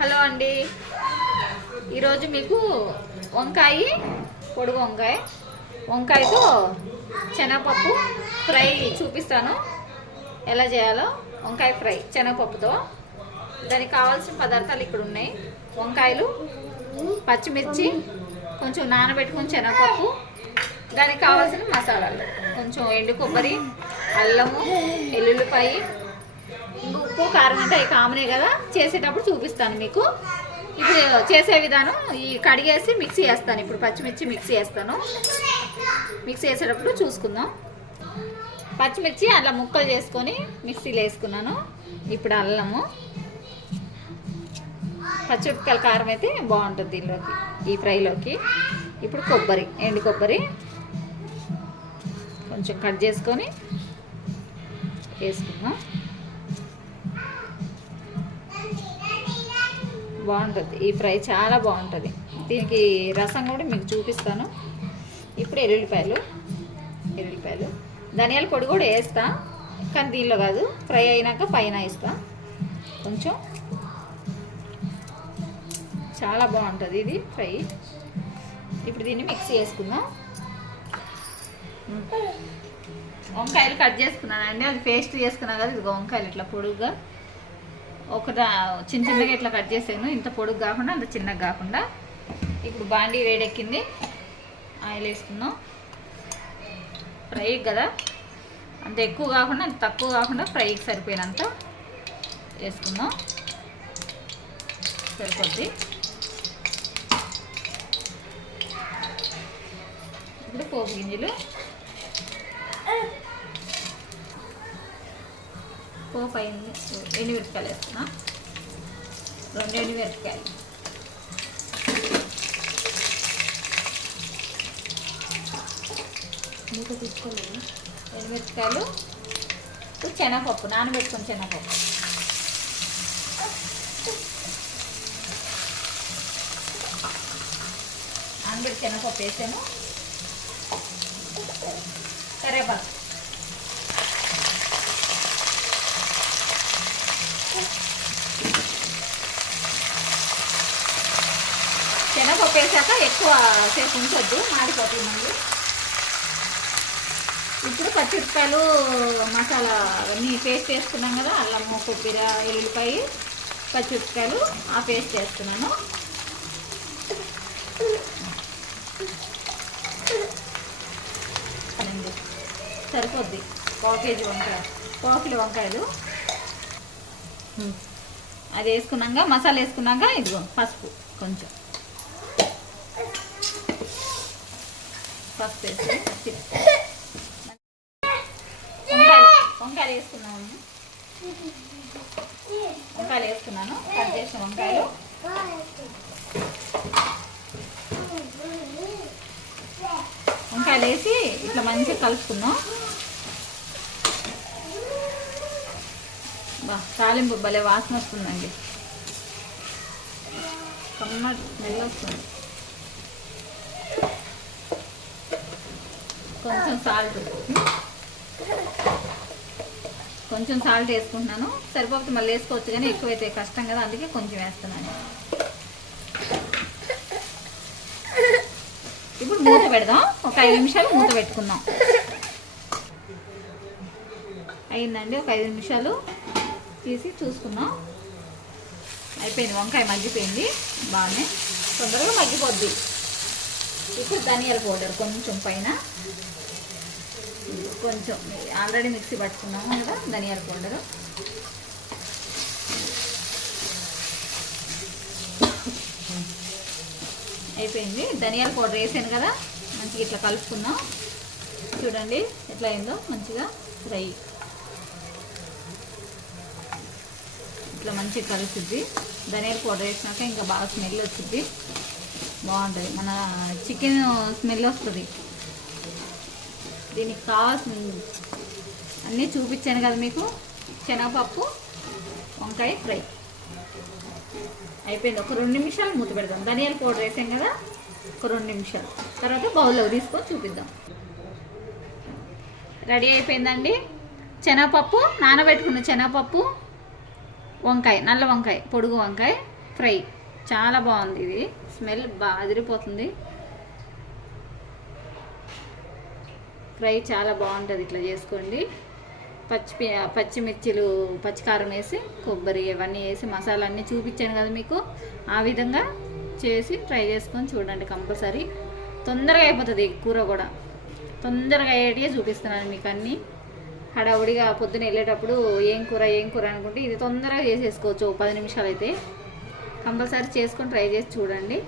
Hello అండి, ఈరోజు మీకు వంకాయ పొడుగు వంకాయతో శనగపప్పు ఫ్రై చూపిస్తాను. ఎలా చేయాలో వంకాయ ఫ్రై శనగపప్పుతో. దానికి కావాల్సిన పదార్థాలు ఇక్కడ ఉన్నాయి. వంకాయలు, పచ్చిమిర్చి, కొంచెం నానబెట్టుకుని శనగపప్పు, దానికి కావాల్సిన మసాలాలు కొంచెం ఎండు కొబ్బరి, అల్లము, ఎల్లుల్లిపాయ, ఇంకా ఉప్పు, కారం అంటే అవి కామనే కదా. చేసేటప్పుడు చూపిస్తాను మీకు. ఇప్పుడు చేసే విధానం, ఈ కడిగేసి మిక్సీ వేస్తాను. ఇప్పుడు పచ్చిమిర్చి మిక్సీ వేస్తాను. మిక్సీ వేసేటప్పుడు చూసుకుందాం. పచ్చిమిర్చి అట్లా ముక్కలు చేసుకొని మిక్సీలో వేసుకున్నాను. ఇప్పుడు అల్లము, పచ్చిమిరపకాయల కారం అయితే బాగుంటుంది దీనిలోకి, ఈ ఫ్రైలోకి. ఇప్పుడు కొబ్బరి, ఎండు కొబ్బరి కొంచెం కట్ చేసుకొని వేసుకుందాం. బాగుంటుంది ఈ ఫ్రై, చాలా బాగుంటుంది. దీనికి రసం కూడా మీకు చూపిస్తాను. ఇప్పుడు ఎల్లుల్లిపాయలు, ధనియాల పొడి కూడా వేస్తా, కానీ దీనిలో కాదు. ఫ్రై అయినాక పైన వేస్తా కొంచెం. చాలా బాగుంటుంది ఇది ఫ్రై. ఇప్పుడు దీన్ని మిక్సీ వేసుకుందాం. వంకాయలు కట్ చేసుకున్నానండి, అది పేస్ట్ చేసుకున్నాను కదా. ఇది వంకాయలు ఇట్లా పొడుగ్గా చిన్న చిన్నగా ఇట్లా కట్ చేసాను. ఇంత పొడుగు కాకుండా, అంత చిన్నగా కాకుండా. ఇప్పుడు బాండీ వేడెక్కింది, ఆయిల్ వేసుకుందాం. ఫ్రై కదా, అంత ఎక్కువ కాకుండా అంత తక్కువ కాకుండా, ఫ్రైకి సరిపోయినంత వేసుకుందాం. సరిపోద్ది. ఇప్పుడు పోపు గింజలు, పోపు అయింది. ఎండుమిరపకాయలు వేస్తున్నా, 2 ఎండుమిరపకాయలు. మీకు తీసుకోలేదు. ఎండుమిరపకాయలు, శనగపప్పు, నానబెట్టుకొని శనగపప్పు. నానబెట్టి శనగపప్పు వేసాను. కరివేపాకు, శనగపప్పు వేసాక ఎక్కువ సేపు ఉంచొద్దు, మాడిపోతుంది మళ్ళీ. ఇప్పుడు పచ్చిమిరపకాయలు, మసాలా అన్నీ పేస్ట్ వేసుకున్నాం కదా. అల్లము, కొబ్బరి, ఎల్లుల్లిపాయ, పచ్చిమిరపకాయలు ఆ పేస్ట్ వేస్తున్నాను. సరిపోద్ది. 1 కేజీ వంకాయ, 1 కిలో వంకాయలు. అది వేసుకున్నాక, మసాలా వేసుకున్నాక, ఇదిగో పసుపు, కొంచెం పసుపు వేసి వంకాయలు వేసుకున్నాను. కట్ చేసిన వంకాయలు. వంకాయలు వేసి ఇట్లా మంచిగా కలుపుకుందాం. తాలింపు భలే వాసన వస్తుందండి, కమ్మటి స్మెల్ వస్తుంది. కొంచెం సాల్ట్ వేసుకుంటున్నాను. సరిపోతే మళ్ళీ వేసుకోవచ్చు, కానీ ఎక్కువైతే కష్టం కదా, అందుకే కొంచెం వేస్తున్నాను. ఇప్పుడు మూత పెడదాం. ఒక 5 నిమిషాలు మూత పెట్టుకుందాం. అయిందండి, ఒక 5 నిమిషాలు తీసి చూసుకుందాం. అయిపోయింది, వంకాయ మగ్గిపోయింది బాగానే, తొందరగా మగ్గిపోద్ది. ఇప్పుడు ధనియాల పౌడర్ కొంచెం పైన, కొంచెం ఆల్రెడీ మిక్సీ పట్టుకున్నాము కదా ధనియాల పౌడరు. అయిపోయింది. ధనియాల పౌడర్ వేసాను కదా, మంచిగా ఇట్లా కలుపుకుందాం. చూడండి ఎట్లా అయిందో, మంచిగా ఫ్రై ఇట్లా మంచిగా కలుపుద్ది. ధనియాల పౌడర్ వేసినాక ఇంకా బాగా స్మెల్ వచ్చింది, బాగుంటుంది. మన చికెన్ స్మెల్ వస్తుంది. దీనికి కావాల్సిన అన్నీ చూపించాను కదా మీకు. శనగపప్పు, వంకాయ ఫ్రై అయిపోయింది. ఒక 2 నిమిషాలు మూత పెడదాం. ధనియాల పౌడర్ వేసాం కదా, ఒక 2 నిమిషాలు. తర్వాత బౌల్లో తీసుకొని చూపిద్దాం. రెడీ అయిపోయిందండి. శనగపప్పు, నానబెట్టుకున్న శనగపప్పు, వంకాయ, నల్ల వంకాయ, పొడుగు వంకాయ ఫ్రై చాలా బాగుంది. ఇది స్మెల్ బాగా అదిరిపోతుంది. ఫ్రై చాలా బాగుంటుంది. ఇట్లా చేసుకోండి. పచ్చిమిర్చిలు పచ్చికారం వేసి కొబ్బరి ఇవన్నీ వేసి మసాలా అన్నీ చూపించాను కదా మీకు. ఆ విధంగా చేసి ట్రై చేసుకొని చూడండి కంపల్సరీ. తొందరగా అయిపోతుంది కూర కూడా. తొందరగా అయ్యేటివే చూపిస్తున్నాను మీకు అన్నీ. హడావుడిగా పొద్దున వెళ్ళేటప్పుడు ఏం కూర అనుకుంటే ఇది తొందరగా చేసేసుకోవచ్చు. 10 నిమిషాలు అయితే. కంపల్సరీ చేసుకొని ట్రై చేసి చూడండి.